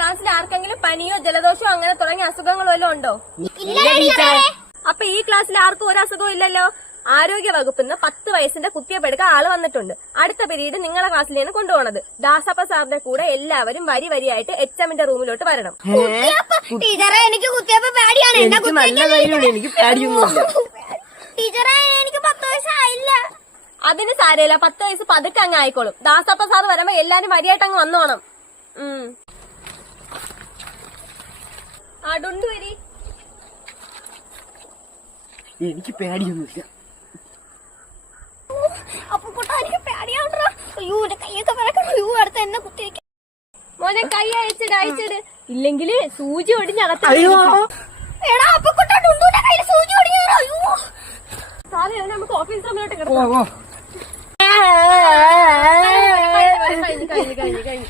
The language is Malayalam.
ക്ലാസ്സിൽ ആർക്കെങ്കിലും പനിയോ ജലദോഷമോ അങ്ങനെ തുടങ്ങിയ അസുഖങ്ങളോ വല്ലതും ഉണ്ടോ? അപ്പൊ ഈ ക്ലാസ്സിൽ ആർക്കും ഒരു അസുഖവും ഇല്ലല്ലോ? ആരോഗ്യ വകുപ്പിൽ നിന്ന് പത്ത് വയസ്സിന്റെ കുത്തിവെപ്പ് പെടുക്ക ആൾ വന്നിട്ടുണ്ട്. അടുത്ത പീരീഡ് നിങ്ങളെ ക്ലാസ്സിലാണ് കൊണ്ടുപോണത്. ദാസപ്പ സാറിന്റെ കൂടെ എല്ലാവരും വരി വരിയായിട്ട് എച്ച് എമ്മിന്റെ റൂമിലോട്ട് വരണം. അതിന് സാരയില്ല പത്ത് വയസ്സ് പതുക്കെ അങ്ങ് ആയിക്കോളും. ദാസപ്പ സാർ വരുമ്പോ എല്ലാരും വരിയായിട്ട് അങ്ങ് വന്നോണം. ഉം. അടുണ്ട് വരി എനിക്ക് പേടിയൊന്നുമില്ല. മോനെ കൈ അയച്ചിട് അയച്ചിട് ഇല്ലെങ്കിൽ സൂചി ഒടിഞ്ഞകത്ത് നമുക്ക് ഓഫീസ് റൂമിലോട്ട് ഓ കിടക്കാം ഓ കഴിഞ്ഞു കഴിഞ്ഞു കഴിഞ്ഞു കഴിഞ്ഞു